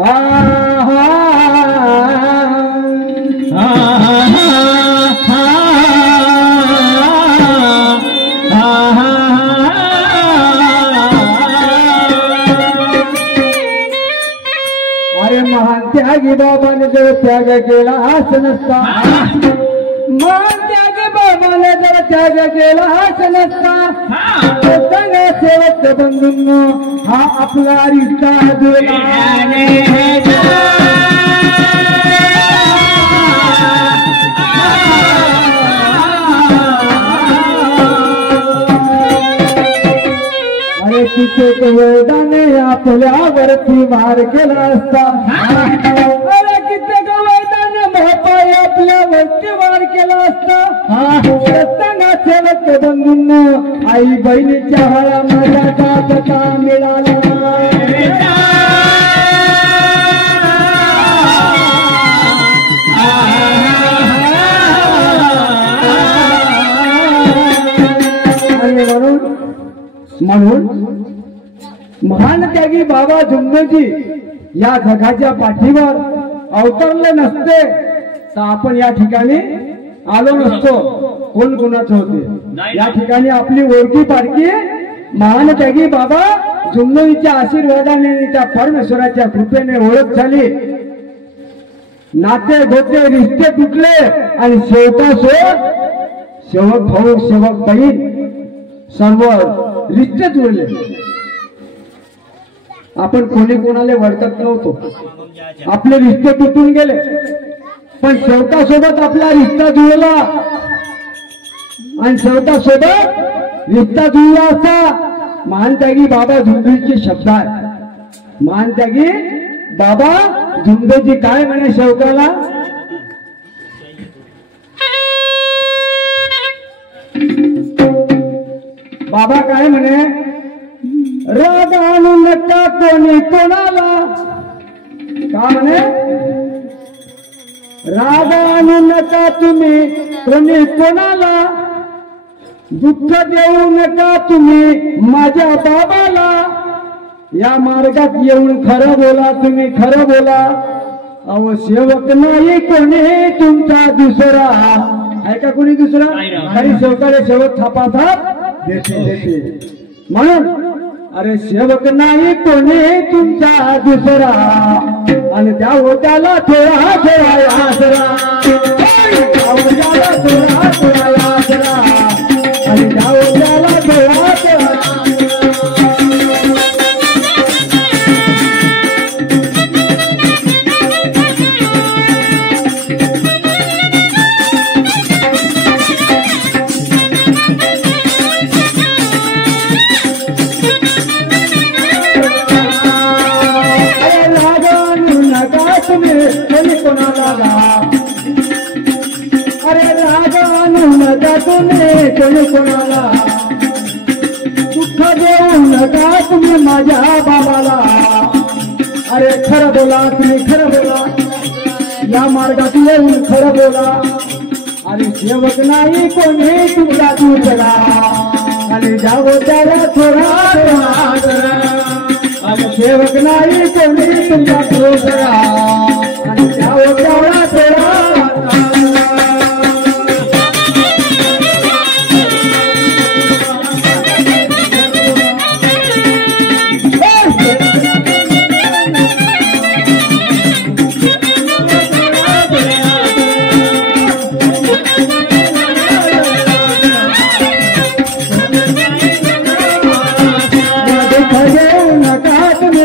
अरे महान त्यागी बाबाने जर त्याग केला हाच नसता, महान त्यागी बाबाने जर त्याग केला हाच नसता, सांगा सेवक बंधूंनो हा आपला रिश्ता जुळला. अरे कित्येक वेदाने आपल्यावरती वार केला असता, अरे कित्येक वेदाने महापाय आपल्यावरती वार केला असता. सांगा सेवक बंधूंनो आई बहिणीच्या हळा माझ्या जातका मिळाला. म्हणून महान त्यागी बाबा जुम्मोजी या जगाच्या पाठीवर अवतरले नसते तर आपण या ठिकाणी आलो नसतो. कोण कोणाचे होते या ठिकाणी आपली ओळखी पारखी महान त्यागी बाबा जुम्मोजीच्या आशीर्वादाने त्या परमेश्वराच्या कृपेने ओळख झाली. नाते गोते रिश्ते तुटले आणि सेवक भाऊ सेवक बहीण सर्व रिश्ते जुळले. आपण कोणी कोणाला वळखत नव्हतो, आपले रिश्ते तुटून गेले, पण सेवकासोबत आपला रिश्ता जुळला आणि सेवकासोबत रिश्ता जुळला असा महान त्यागी बाबा झुंबेचे शब्द आहे. महान त्यागी बाबा झुंबेजी काय म्हणे सेवकाला, बाबा काय म्हणे, राग आणू नका कोणी कोणाला. का म्हणे, राग आणू नका तुम्ही कोणी कोणाला, दुःख देऊ नका तुम्ही माझ्या बाबाला. या मार्गात येऊन खरं बोला, तुम्ही खरं बोला. अहो सेवक नाही कोणी तुमचा दुसरा, आहे का कोणी दुसरा? काही सेवकाले सेवक थापाथाप देते देते. म्हणून अरे सेवक नाही कोणी तुमचा दुसरा आणि त्या होत्याला थोडा थोडा आसरा, थोडा थोडा आसरा आणि त्या होत्याला थोडा थोडा. अरे राजा नका तुम्ही कोणी कोणाला, दुःख देऊ नका तुम्ही माझ्या बाबाला. अरे खरं बोला, तुम्ही खरं बोला, या मार्गात येऊन खरं बोला. आणि सेवक नाही कोणी तुमचा दुसरा आणि जावं त्याला थोडा थोडा. आणि सेवक नाही कोणी तुमचा दुसरा आणि जावं त्याला थोडा.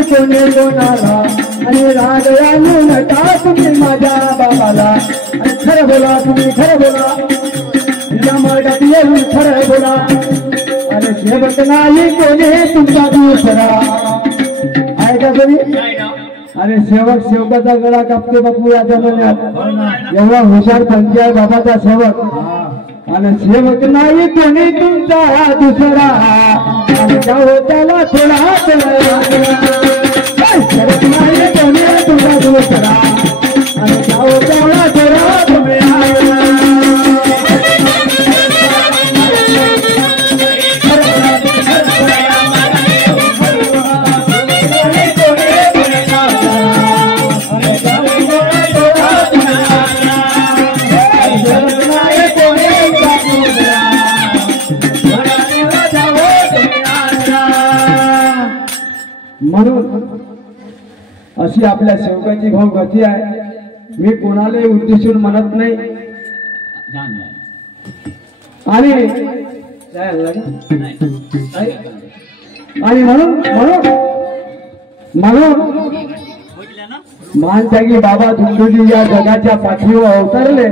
कोणी कोणाला आणि राग आणू नका तुम्ही माझ्या बाबाला. आणि खरं बोला, तुम्ही खरं बोला, या मार्गात येऊन खरं बोला. अरे सेवक नाही कोणी तुमचा दुसरा, आहे का कोणी? अरे सेवक सेवकाचा गळा कापते बापू या जमान्यात. एवढा हुशार पंचाय बाबाचा सेवक. आणि सेवक नाही कोणी तुमचा दुसरा आणि जाओ त्याला थोडा थोडा. सेवक नाही कोणी तुमचा दुसरा आणि जाओ त्याला थोडा थोडा. म्हणून अशी आपल्या सेवकाची भाऊ गती आहे. मी कोणालाही उद्देशून म्हणत नाही आणि म्हणून मान त्यागी बाबा तुमची या जगाच्या पाठीवर अवतरले